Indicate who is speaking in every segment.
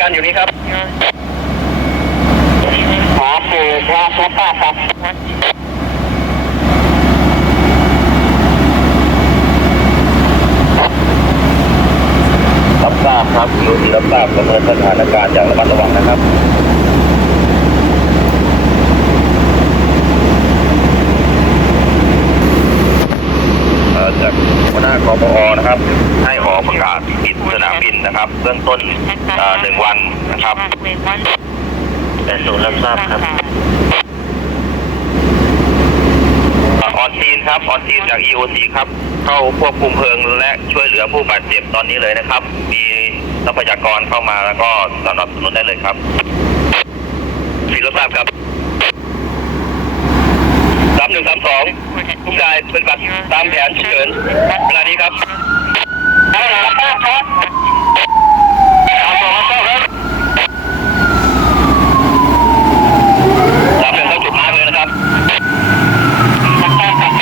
Speaker 1: การอยู่นี้ครับ
Speaker 2: ขอสื่อครับรับทราบครับ
Speaker 1: รับทราบครับรู้ที่รับทราบประเมินสถานการณ์อย่างระมัดระวังนะครับเอ่อจากหัวหน้ากปอนะครับ ให้ออกประกาศปิดสนามบินนะครับ เบื้องต้นเอ่อหนึ่งวันนะครับแต่ศูนย์รับทราบครับออนทีนครับออนทีนจาก EOC ครับ เข้าควบคุมเพลิงและช่วยเหลือผู้บาดเจ็บตอนนี้เลยนะครับ มีทรัพยากรเข้ามาแล้วก็สนับสนุนได้เลยครับสีรับทราบครับสามหนึ่งสามสองผู้กายปฏิบัติตามแผนฉุกเฉินเวลานี้ครับ
Speaker 2: เอะรับทราบครับ
Speaker 1: สามสองครับสามหนึ่งเข้าจุดมาร์กเลยนะครับ
Speaker 2: รับทราบครับ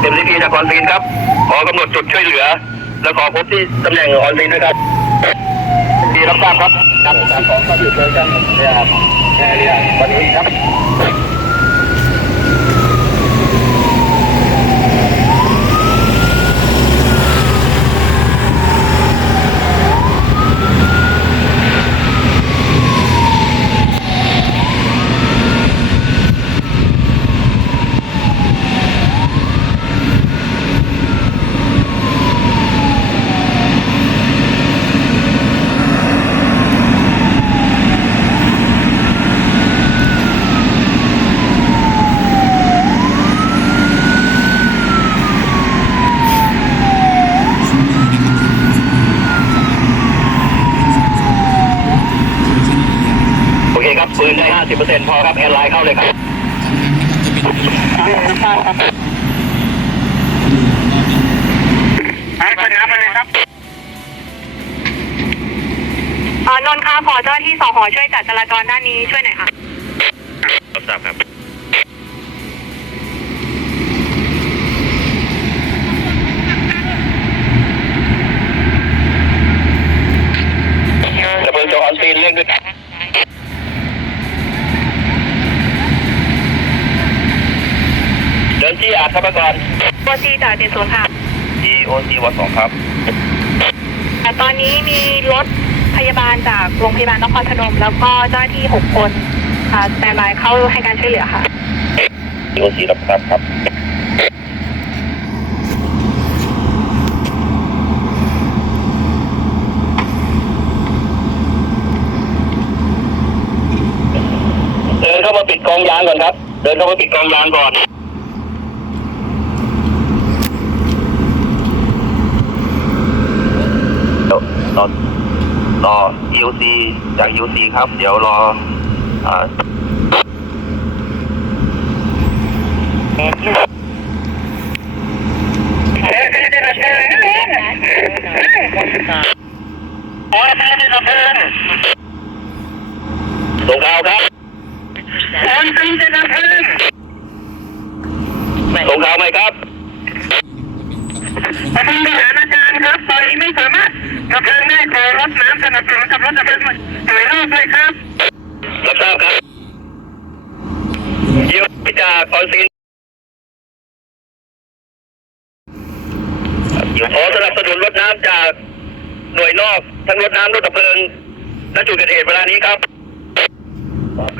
Speaker 1: เอ็มซีพีจาก ออนซีนครับ ขอกำหนดจุดช่วยเหลือ และขอพบที่ตำแหน่งออนซีนด้วยครับดีรับทราบครับนำสามสองเข้าอยู่เชิญกันเนี่ยครับแอร์เรียวันนี้ครับ โอเคครับ ปืนได้ 50%พอครับ แอร์ไลน์เข้าเลยครับ
Speaker 2: รับทราบครับ ให้เปิดน้ำไปเลยครับ
Speaker 3: เอ่อนนท์คะขอเจ้าหน้าที่สอหอช่วยจัดจราจรด้านนี้ช่วยหน่อยค่ะ
Speaker 1: รับทราบครับจะเพิ่ง ดินที่อาจเข้ามาก่อน
Speaker 3: โอซีจากเจ็ดศูนย์ค่ะ
Speaker 1: EOC วันสองครับ
Speaker 3: แต่ตอนนี้มีรถพยาบาลจากโรงพยาบาลนครพนม แล้วก็เจ้าหน้าที่หกคนค่ะสแตนบายเข้าให้การช่วยเหลือค่ะ
Speaker 1: EOC รับทราบครับ เดินเข้ามาปิดกองยางก่อนครับ เดินเข้ามาปิดกองยางก่อน เดี๋ยวรอรอ EOC จาก EOC ครับ เดี๋ยวรออ่า
Speaker 2: ขอทางที่ระเบิด
Speaker 1: ส่งข่าวครับ
Speaker 2: ออนซีนจะระเบิด
Speaker 1: ส่งข่าวไหมครับ
Speaker 2: ประธานบริหารอาจารย์ครับ ตอนนี้ไม่สามารถระเบิด ได้ขอรถน้ำสนับสนุนกับรถระเบิดหน่วยรอบเลยครับ
Speaker 1: รับทราบครับเยี่ยมพิจารคอนซินขอสนับสนุนรถน้ำจากหน่วยนอก ทั้งรถน้ำรถดับเพลิงณจุดเกิดเหตุเวลานี้ครับ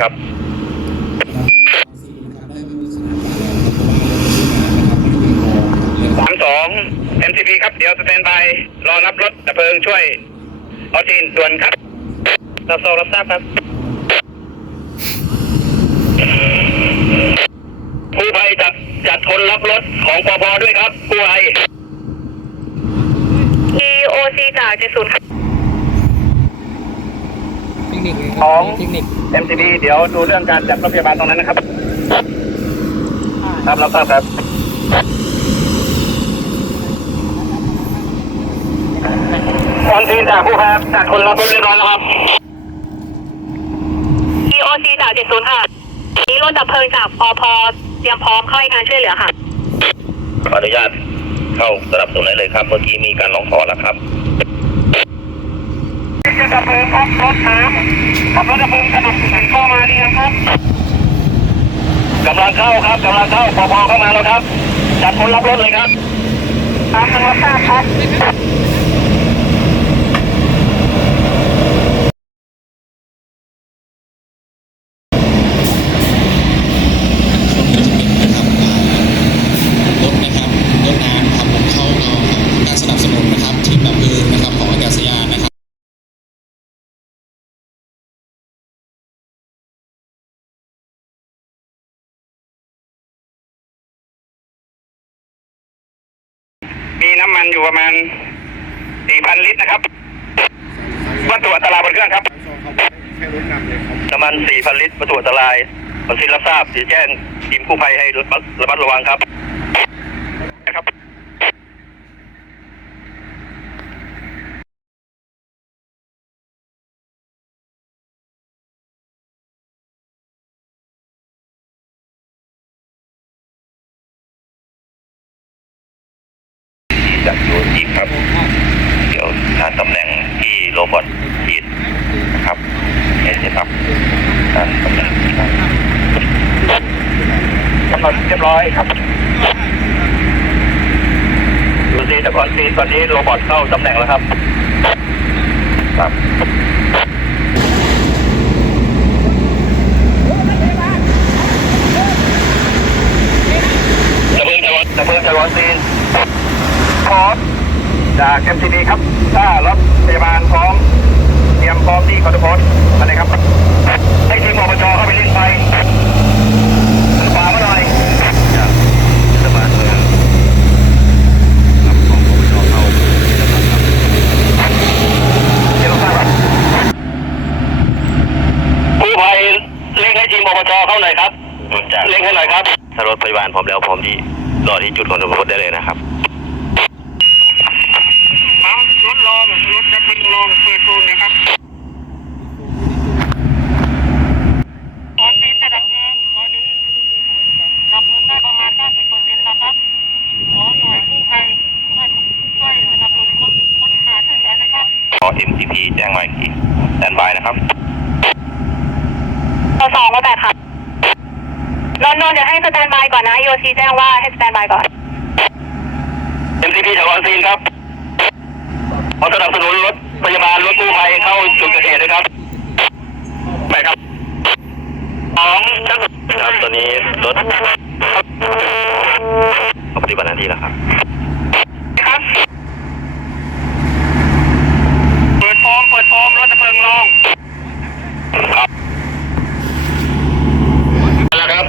Speaker 1: ครับสามสอง MCP ครับ เดี๋ยวสแตนบาย รอรับรถดับเพลิงช่วย ออทีนด่วนครับรับทราบรับทราบครับผู้ภัยจัดจัดคนรับรถของปพด้วยครับผู้ภัย
Speaker 3: EOC จากเจ็ดศูนย์ค่ะ
Speaker 1: ของ MCB เดี๋ยวดูเรื่องการจัดรถพยาบาลตรงนั้นนะครับ ครับรับทราบครับ คอนทีนจากผู้ครับจัดคนรับรถเรียบร้อยแล้วครับ
Speaker 3: EOC จากเจ็ดศูนย์ค่ะนี้รถดับเพลิงจากปพเตรียมพร้อมเข้าให้การช่วยเหลือค่ะ
Speaker 4: ขออนุญาตเข้าสนับสนุนได้เลยครับ เมื่อกี้มีการร้องขอแล้วครับ
Speaker 1: จะดับเพลิงครับรถน้ำขับรถดับเพลิงสนับสนุนเข้ามาดีครับ
Speaker 4: กำลังเข้าครับกำลังเข้าพอพอเข้ามาแล้วครับจัดคนรับรถเลยครับ
Speaker 1: ตามทางรับทราบครับ
Speaker 2: รถนะครับรถน้ำครับผมเข้าเอาการสนับสนุนนะครับทีมดับเพลิงนะครับของอากาศยานนะครับ
Speaker 1: มีน้ำมันอยู่ประมาณ 4,000 ลิตรนะครับวัตถุอันตรายบนเครื่องครับ
Speaker 4: น้ำมัน4,000 ลิตรวัตถุอันตรายผลสิ้นรับทราบจะแจ้งทีมกู้ภัยให้ระมัดระมัดระวังครับ
Speaker 1: นะครับ
Speaker 4: จากโยนอีกครับ เดี๋ยวหาตำแหน่ง ที่โรบอทฉีดนะครับเห็นไหมครับการตำแหน่งครับ
Speaker 1: กำหนดเรียบร้อยครับ
Speaker 4: ดูสิแต่ก่อนซีตอนนี้โรบอทเข้าตำแหน่งแล้วครับ ครับ จะเพิ่งจะวันจะเพิ่งจะวันซีน
Speaker 1: พร้อม จาก MCD ครับถ้ารถพยาบาลพร้อมเตรียมพร้อมที่คอร์ดโพสมาเลยครับ ให้ทีมอบจเข้าไปเล่นไฟขวามาหน่อย
Speaker 4: จากเทศบาลเมืองครับของปปชเข้าเทศบาลครับ
Speaker 1: เดี๋ยวทราบครับ
Speaker 4: กู้ภัยเร่งให้ทีมปปชเข้าหน่อยครับเร่งให้หน่อยครับถ้ารถพยาบาลพร้อมแล้วพร้อมที่รอที่จุดของตำรวจได้เลยนะครับ
Speaker 1: เอารถลงรถดับเพลิงลงเปิดโฟมนะครับตอนนี้จะดับเพลิงตอนนี้ดับเพลิงได้ประมาณ 90%แล้วครับ ขอหน่วยกู้ภัยช่วยช่วยสนับสนุนคนคนหาช่วยเหลือนะครับ
Speaker 4: ขอ MCP แจ้งมาอีกทีแตนบายนะครับ
Speaker 3: ตัวสองว่าแบบค่ะนนท์นนท์เดี๋ยวให้สแตนบายก่อนนะโยซีแจ้งว่าให้สแตนบายก่อน
Speaker 4: MCP จากออนซีนครับขอสนับสนุนรถพยาบาลรถกู้ภัยเข้าจุดเกิดเหตุด้วยครับไปครับสองครับตอนนี้รถเขาปฏิบัติหน้าที่แล้วครับ
Speaker 1: ครับ เปิดโฟมเปิดโฟมรถดับเพลิงลง
Speaker 4: ครับแล้วครับ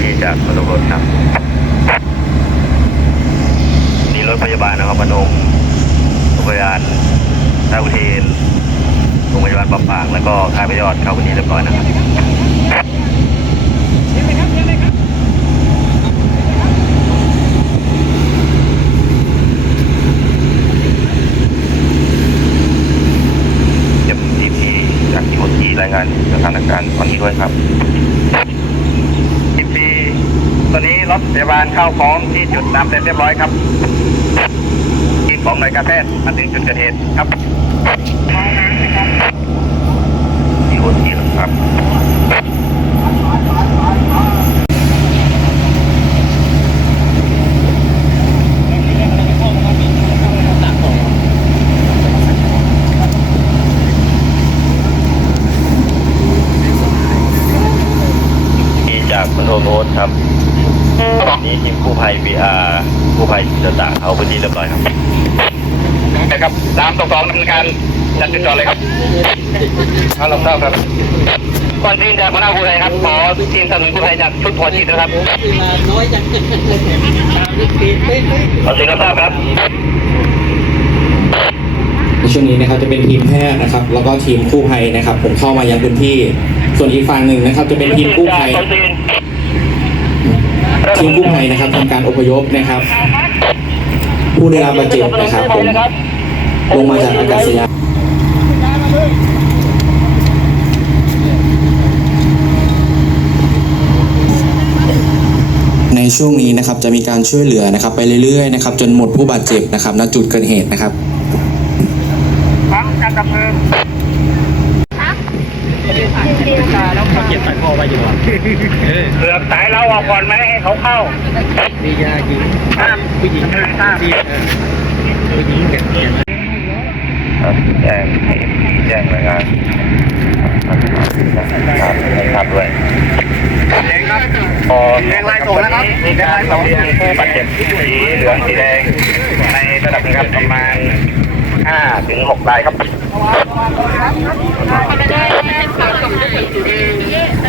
Speaker 4: พี่จากขอรถครับ นี่รถพยาบาลนะครับพนมโรงพยาบาลท่าอุเทนโรงพยาบาลปะปาง แล้วก็ค่ายพยอดเข้าวันนี้เรียบร้อยนะครับ เดี๋ยวทีพีจากทีโอทีรายงานสถานการณ์ตอนนี้ด้วยครับ
Speaker 1: ทีปีตอนนี้รถพยาบาล เข้าพร้อมที่จุดตามเสร็จเรียบร้อยครับ
Speaker 4: ทีมของหน่วยการแพทย์มาถึงจุดเกิดเหตุครับทีโอทีครับมีจากคอนโทรลโรดครับ นี่ทีมกู้ภัย VR กู้ภัยต่างๆเอาพื้นที่เรียบร้อยครับ
Speaker 1: นะครับตามตสองดำเนินการจัดจุดจอดเลยครับเอาเราทราบครับก่อนทีมจากหัวหน้ากู้ภัยครับขอทีมสนับสนุนกู้ภัยจากชุดพอจิตนะครับ
Speaker 5: เวลาน้อยจังปิดไม่ไม่
Speaker 4: เอาสิงห์ทราบครับ
Speaker 2: ในช่วงนี้นะครับจะเป็นทีมแพทย์นะครับ แล้วก็ทีมกู้ภัยนะครับ ผมเข้ามายังพื้นที่ ส่วนอีกฝั่งหนึ่งนะครับ จะเป็นทีมกู้ภัย ทีมกู้ภัยนะครับทำการอพยพนะครับ ผู้ได้รับบาดเจ็บนะครับผมลงมาจากอากาศยานในช่วงนี้นะครับจะมีการช่วยเหลือนะครับ ไปเรื่อยๆนะครับ จนหมดผู้บาดเจ็บนะครับณจุดเกิดเหตุนะครับ
Speaker 1: ทั้งการดับเพลิง
Speaker 5: เขา เก็บใส่คอไว้อยู่อะเออ
Speaker 1: เกือบสายเราออกก่อนไหมให้เขาเข้า
Speaker 5: มียาหญิง
Speaker 1: ห้าม
Speaker 5: ผู้หญิง
Speaker 1: ห้าม
Speaker 5: ที่เออผู้หญิงเด็กเนี่ย
Speaker 4: ครับแจ้งแจ้งรายงานครับให้ทราบด้วย
Speaker 1: แดงครับ
Speaker 4: พอ
Speaker 1: แดงลายส่งนะครับ
Speaker 4: มีการลำเลียงผู้บาดเจ็บสีเหลืองสีแดงในระดับนี้ครับประมาณ5ถึง6รายครับ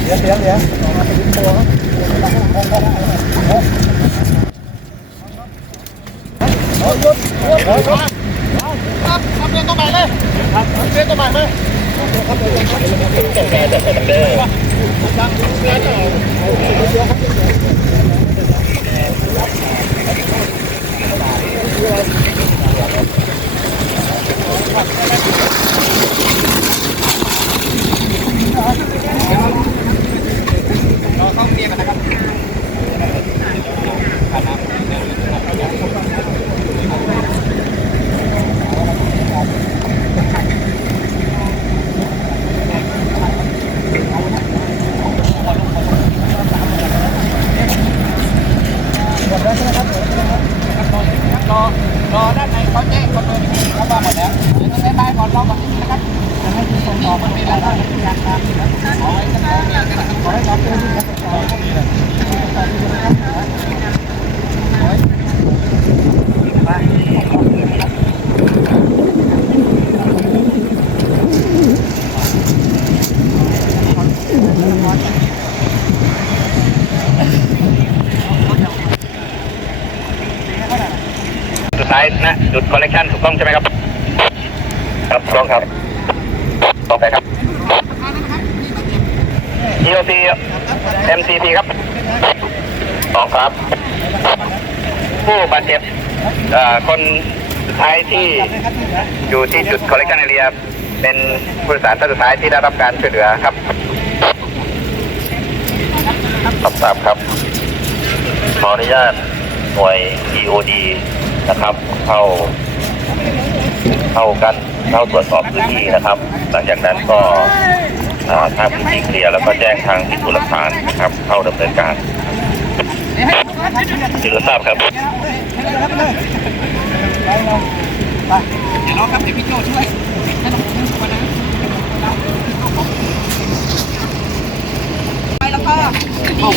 Speaker 1: ขาที่ศีรษะครับนี่ครับ ร รอเข้าเมียกันนะครับ จุดคอลเลกชันถูกต้องใช่ไหมครับ ครับถูกต้องครับต่อไปครับ EOC MCP ครับสองครับ ผู้บาดเจ็บอ่อคนสุดท้ายที่อยู่ที่จุด collection area เป็นผู้โดยสารท่านสุดท้ายที่ได้รับการช่วยเหลือครับรับทราบครับ ขออนุญาตหน่วย EOD นะครับ เข้า เข้ากันเข้าตรวจสอบพื้นที่นะครับ หลังจากนั้นก็อ่าถ้าพื้นที่เคลียร์แล้วก็แจ้งทางพิสูจน์หลักฐานนะครับ เข้าดำเนินการถือทราบครับ
Speaker 5: เดี๋ยวรอครับเดี๋ยวพี่โจช่วยไปแล้วก็ทำ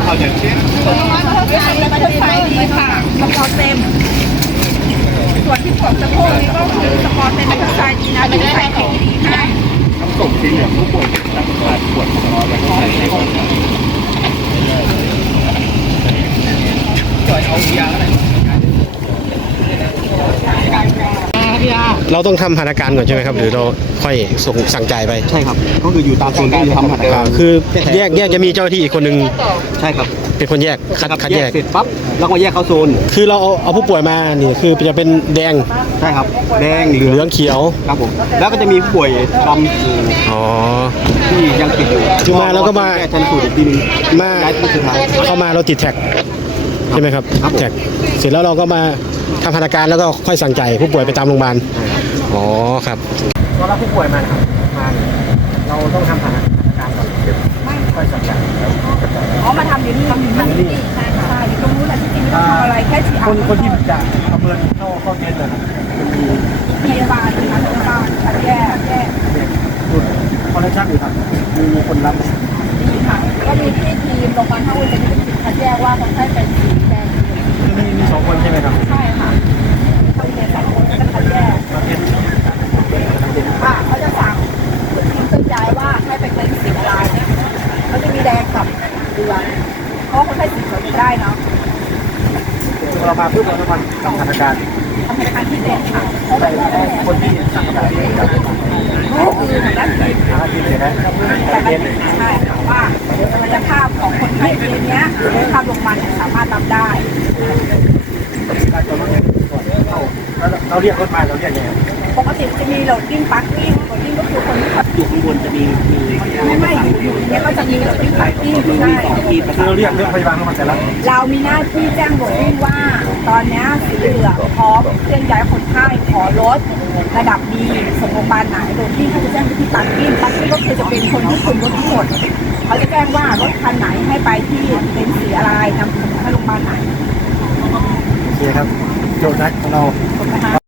Speaker 5: อะไรไปไฟดีค่ะสปอร์เต็ม ส่วนที่ปวดสะโพกนี่ก็คือสปอร์เต็มเป็นสายดีนะเป็นสายของดีค่ะ
Speaker 6: เราต้องทำหัตถการก่อนใช่ไหมครับ หรือเราค่อยส่งสั่งจ่ายไป
Speaker 7: ใช่ครับ ก็คืออยู่ตามโซนที่ทำหัตถการ
Speaker 6: คือแยกแยกจะมีเจ้าหน้าที่อีกคนนึง
Speaker 7: ใช่ครับ
Speaker 6: เป็นคนแยกคัด
Speaker 7: ครับ
Speaker 6: คัดแยก
Speaker 7: เสร็จปั๊บแล้วก็แยกเข้าโซน
Speaker 6: คือเราเอาเอาผู้ป่วยมานี่คือจะเป็นแดง
Speaker 7: ใช่ครับแดงเหลื
Speaker 6: เหลื
Speaker 7: อ
Speaker 6: องงเขียว
Speaker 7: ครับผมแล้วก็จะมีผู้ป่วยดำ
Speaker 6: อ๋อ
Speaker 7: ที่ยังติดอยู่
Speaker 6: คือมาแล้วก็มา
Speaker 7: แก้ชันสูตรอีกทีหนึง
Speaker 6: มา
Speaker 7: ย้ายที่สุดท้าย
Speaker 6: เข้ามาเราติดแท็กใช่ไหมครับ
Speaker 7: ครับผม
Speaker 6: แท็กเสร็จแล้วเราก็มาทำหัตถการแล้วก็ค่อยสั่งจ่ายผู้ป่วยไปตามโรงพยาบาล อ๋อครับ
Speaker 7: พอรับผู้ป่วยมานะครับมาเราต้องทำหัตถการก่อนค่อยสั่งจ่าย
Speaker 3: อ๋อมาทำอยู่นี่ทำอยู่นี่ใช่ค่ะอยู่ตรงนู้นแหละที่จริงไม่ต้องทำอะไรแค่ฉีด
Speaker 7: คนคนที่จะประเมินเข้าเข้าเกณฑ์เลยนะจะมี
Speaker 3: พยาบาลนะคะพยาบาลคัดแยกแยก
Speaker 7: จุดคอลเลคชันอยู่ครับมีมีคนรับ
Speaker 3: ดีค่ะก็มีที่ทีมโรงพยาบาลท่าวุ้นเป็นที่คัดแยกว่าคนไข้เป็นสีแดง
Speaker 7: คือมีมีสองคนใช่ไหมครับ
Speaker 5: ใช่ค่ะ เขาเรียนสองคนก็คัดแยก
Speaker 7: ประเภท
Speaker 5: ค่ะเขาจะสั่งทีมเคลื่อนยายว่าให้ไปเป็นสีอะไรเขาจะมีแดงกับเหลืองเพราะเขาใช้สีเขียไม่ได้เนาะ
Speaker 7: เรามาเพื่อเราต้องทำสถานการ
Speaker 5: ทำธนาคารที่เด่นค่ะเพราว
Speaker 7: คนที่สั่งกระเป๋าที่กับ
Speaker 5: ก็คือทางด้านสี
Speaker 7: หาที่เสียได้
Speaker 5: แต่มันใช่ค่ะว่าศักยภาพของคนไทยทีเนี้ยภาพโรงพยาเนี่ยสามารถรับได้
Speaker 7: แล้วเราเรียกรถมาเราเรียกยังไง
Speaker 5: ปกติจะมีโหลดดิ้งปาร์กิ้งโหลดดิ้งก็คือคนที่ขับ
Speaker 7: อยู่ข้างบนจะมีมี
Speaker 5: ไม่ไม่อยู่อยู่เนี่ยก็จะมีโหลดดิ้งปาร์กิ้งใช่
Speaker 7: คือเราเรียกเรื่องพยาบาลเข้ามาแต่ละ
Speaker 5: เรามีหน้าที่แจ้งโหลดดิ้งว่า ตอนเนี้ยสีเหลืองพร้อมเคลื่อนย้ายคนไข้ขอรถระดับดีส่งโรงพยาบาลไหนโดยที่เขาจะแจ้งไปที่ปาร์กิ้งปาร์กิ้งก็คือจะเป็นคนที่คุมรถทั้งหมดเขาจะแจ้งว่ารถคันไหนให้ไปที่เป็นสีอะไรนำส่งให้โรงพยาบาลไหน
Speaker 7: โอเคครับ โดนัทของเรา